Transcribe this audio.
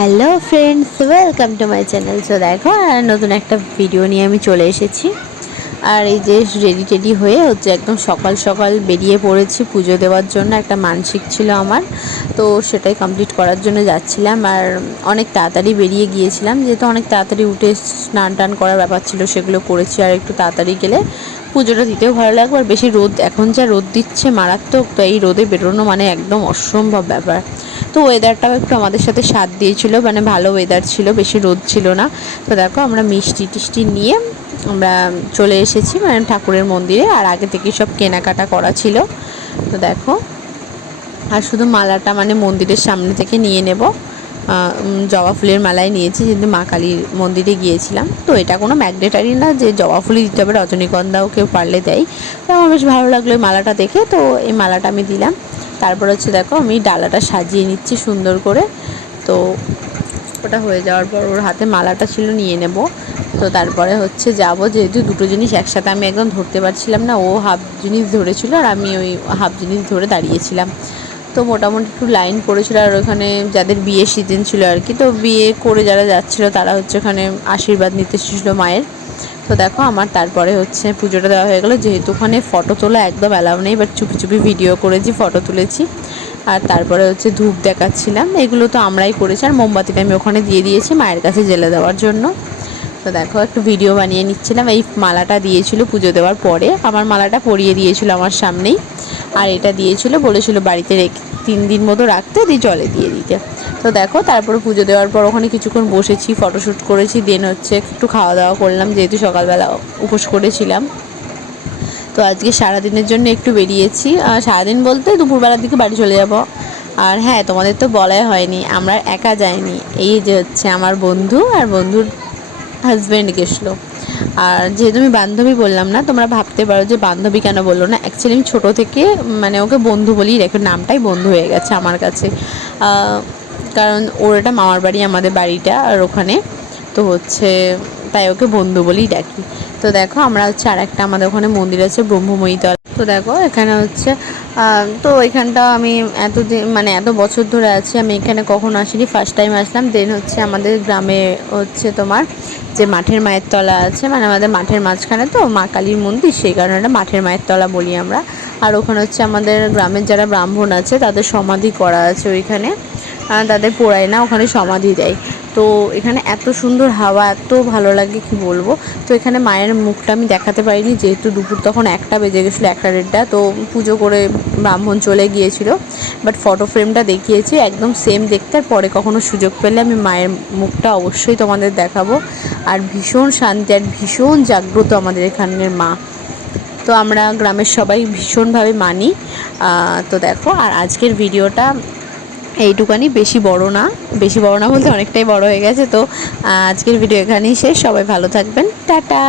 Hello friends, welcome to my channel. So দেখো নতুন একটা ভিডিও নিয়ে আমি চলে এসেছি। আর এই যে রেডি টেডি হয়ে হচ্ছে একদম সকাল সকাল বেরিয়ে পড়েছি পুজো দেওয়ার জন্য। একটা মানসিক ছিল আমার, তো সেটাই কমপ্লিট করার জন্য যাচ্ছিলাম। আর অনেক তাড়াতাড়ি বেরিয়ে গিয়েছিলাম, যেহেতু অনেক তাড়াতাড়ি উঠে স্নান টান করার ব্যাপার ছিল, সেগুলো করেছি। আর একটু তাড়াতাড়ি গেলে পুজোটা দিতেও ভালো লাগবে। আর বেশি রোদ, এখন যা রোদ দিচ্ছে মারাত্মক, তো এই রোদে বেরোনো মানে একদম অসম্ভব ব্যাপার। তো ওয়েদারটাও একটু আমাদের সাথে সাথ দিয়েছিল, মানে ভালো ওয়েদার ছিল, বেশি রোদ ছিল না। তো দেখো আমরা মিষ্টি টিষ্টি নিয়ে আমরা চলে এসেছি মানে ঠাকুরের মন্দিরে। আর আগে থেকেই সব কেনাকাটা করা ছিল। তো দেখো, আর শুধু মালাটা মানে মন্দিরের সামনে থেকে নিয়ে নেব। জবা ফুলের মালাই নিয়েছি, যেহেতু মা কালীর মন্দিরে গিয়েছিলাম। তো এটা কোনো ম্যাগনেটারি না যে জবা ফুলই দিতে হবে, রজনীগন্ধাও কেউ পারলে দেয়। তো আমার বেশ ভালো লাগলো এই মালাটা দেখে, তো এই মালাটা আমি দিলাম। তারপর হচ্ছে দেখো আমি ডালাটা সাজিয়ে নিচ্ছি সুন্দর করে। তো ওটা হয়ে যাওয়ার পর ওর হাতে মালাটা ছিল, নিয়ে নেব। তো তারপরে হচ্ছে যাব, যেহেতু দুটো জিনিস একসাথে আমি একদম ধরতে পারছিলাম না। ও হাফ জিনিস ধরেছিল আর আমি ওই হাফ জিনিস ধরে দাঁড়িয়েছিলাম। তো মোটামুটি একটু লাইন পড়েছিল। আর ওখানে যাদের বিয়ে সিজন ছিল আর কি, তো বিয়ে করে যারা যাচ্ছিলো তারা হচ্ছে ওখানে আশীর্বাদ নিতে এসেছিলো মায়ের। তো দেখো আমার তারপরে হচ্ছে পুজোটা দেওয়া হয়ে গেলো। যেহেতু ওখানে ফটো তোলা একদম অ্যালাউ নেই, বাট চুপি চুপি ভিডিও করেছি, ফটো তুলেছি। আর তারপরে হচ্ছে ধূপ দেখাচ্ছিলাম, এগুলো তো আমরাই করেছি। আর মোমবাতিটা আমি ওখানে দিয়ে দিয়েছি মায়ের কাছে জেলে দেওয়ার জন্য। তো দেখো একটু ভিডিও বানিয়ে নিচ্ছিলাম। এই মালাটা দিয়েছিল পুজো দেওয়ার পরে, আমার মালাটা পরিয়ে দিয়েছিল আমার সামনেই। আর এটা দিয়েছিল, বলেছিল বাড়িতে রেখে 3 দিন মতো রাখতে, দিয়ে জলে দিয়ে দিতে। তো দেখো তারপরে পুজো দেওয়ার পর ওখানে কিছুক্ষণ বসেছি, ফটোশ্যুট করেছি। দেন হচ্ছে একটু খাওয়া দাওয়া করলাম, যেহেতু সকালবেলা উপোস করেছিলাম। তো আজকে সারাদিনের জন্য একটু বেরিয়েছি। সারাদিন বলতে দুপুরবেলার দিকে বাড়ি চলে যাব। আর হ্যাঁ, তোমাদের তো বলাই হয়নি, আমরা একা যাইনি। এই যে হচ্ছে আমার বন্ধু আর বন্ধুর হাজব্যান্ড গেছিলো। আর যেহেতু আমি বান্ধবী বললাম না, তোমরা ভাবতে পারো যে বান্ধবী কেন বললো না। অ্যাকচুয়ালি আমি ছোটো থেকে মানে ওকে বন্ধু বলেই রেখে, নামটাই বন্ধু হয়ে গেছে আমার কাছে। কারণ ওর এটা মামার বাড়ি, আমাদের বাড়িটা আর ওখানে। তো হচ্ছে তাই ওকে বন্ধু বলেই ডাকি। তো দেখো আমরা হচ্ছে আর একটা আমাদের ওখানে মন্দির আছে, ব্রহ্মময়ীতলা। তো দেখো এখানে হচ্ছে তো এখানটা আমি এতদিন মানে এত বছর ধরে আছি, আমি এখানে কখনো আসিনি, ফার্স্ট টাইম আসলাম। দেন হচ্ছে আমাদের গ্রামে হচ্ছে তোমার যে মাঠের মায়ের তলা আছে, মানে আমাদের মাঠের মাঝখানে তো মা কালীর মন্দির, সেই কারণে এটা মাঠের মায়ের তলা বলি আমরা। আর ওখানে হচ্ছে আমাদের গ্রামের যারা ব্রাহ্মণ আছে তাদের সমাধি করা আছে ওইখানে। তাদের পোড়ায় না, ওখানে সমাধি দেয়। তো এখানে এত সুন্দর হাওয়া, এত ভালো লাগে কি বলবো। তো এখানে মায়ের মুখটা আমি দেখাতে পারিনি, যেহেতু দুপুর তখন 1টা বেজে গেছিলো, 1টা 1:30। তো পুজো করে ব্রাহ্মণ চলে গিয়েছিল, বাট ফটো ফ্রেমটা দেখিয়েছি একদম সেম দেখতে। আর পরে কখনো সুযোগ পেলে আমি মায়ের মুখটা অবশ্যই তোমাদের দেখাবো। আর ভীষণ শান্তি আর ভীষণ জাগ্রত আমাদের এখানের মা। তো আমরা গ্রামের সবাই ভীষণভাবে মানি। তো দেখো, আর আজকের ভিডিওটা এইটুকানি, বেশি বড় না, বেশি বড় না বলতে অনেকটাই বড় হয়ে গেছে। তো আজকের ভিডিও এখানেই শেষ। সবাই ভালো থাকবেন, টাটা।